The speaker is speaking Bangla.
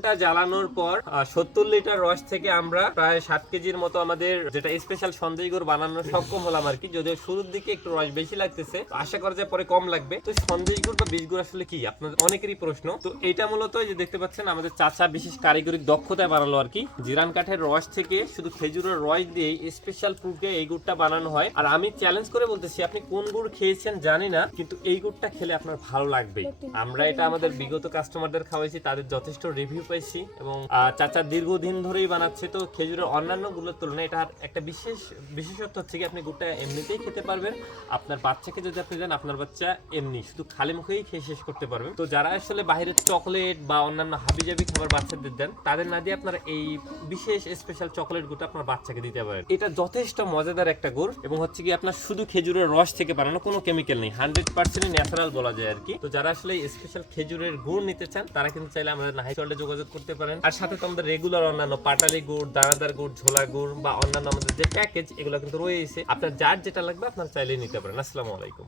ঘন্টা জ্বালানোর পর 70 লিটার রস থেকে আমরা প্রায় 7 কেজির মতো আমাদের যেটা স্পেশাল সন্দেশ গুড় বানানো সক্ষম হলাম আর কি। যদিও শুরুর দিকে একটু রস বেশি লাগতেছে, আশা করা যায় পরে কম লাগবে। তো সন্দেশ গুড় বা বীজ গুড় আসলে কি আপনাদের অনেকেরই প্রশ্ন। তো এটা মূলত এই যে দেখতে পাচ্ছেন আমাদের চাচা বিশেষ কারিগরি দক্ষতায় বানালো আর কি। জিরান কাঠের রস থেকে শুধু খেজুরের রস দিয়ে স্পেশাল প্রক্রিয়া এই গুড়টা বানানো হয়। আর আমি চ্যালেঞ্জ করে বলতেছি, আপনি কোন গুড় খেয়েছেন জানি না, কিন্তু এই গুড়টা খেলে আপনার ভালো লাগবেই। আমরা এটা আমাদের বিগত কাস্টমারদের খাওয়াইছি, তাদের যথেষ্ট রিভিউ পাইছি এবং চাচা দীর্ঘদিন ধরেই বানাচ্ছে। তো খেজুরের অন্যান্য গুলোর তুলনায় এটার একটা বিশেষত্ব হচ্ছে কি, আপনি গুড়টা এমনিতেই খেতে পারবেন। আপনার বাচ্চাকে যদি আপনি দেন, আপনার বাচ্চা এমনি শুধু খালি মুখেই খেয়ে শেষ করতে পারবেন। তো যারা আসলে বাইরের চকলেট বা অন্যান্য হাবিজাবি খাবার বাচ্চাদের দেন, তাদের না দিয়ে আপনারা এই বিশেষ স্পেশাল চকলেট গুড়টা আপনার বাচ্চাকে দিতে পারেন। এটা যথেষ্ট মজাদার একটা গুড় এবং হচ্ছে কি আপনার শুধু খেজুরের রস থেকে বানানো, কোনো কেমিক্যাল নেই, 100% ন্যাচারাল বলা যায় আর কি। তো যারা আসলে স্পেশাল খেজুরের গুড় নিতে চান, তারা কিন্তু চাইলে আমাদের নাহিদ ওয়ার্ল্ডে যোগাযোগ করতে পারেন। আর সাথে তো আমাদের রেগুলার অন্যান্য পাটালি গুড়, দানাদার গুড়, ঝোলা গুড় বা অন্যান্য আমাদের যে প্যাকেজ, এগুলো কিন্তু রয়েছে। আপনার যার যেটা লাগবে আপনারা চাইলে নিতে পারেন। আসসালামু আলাইকুম।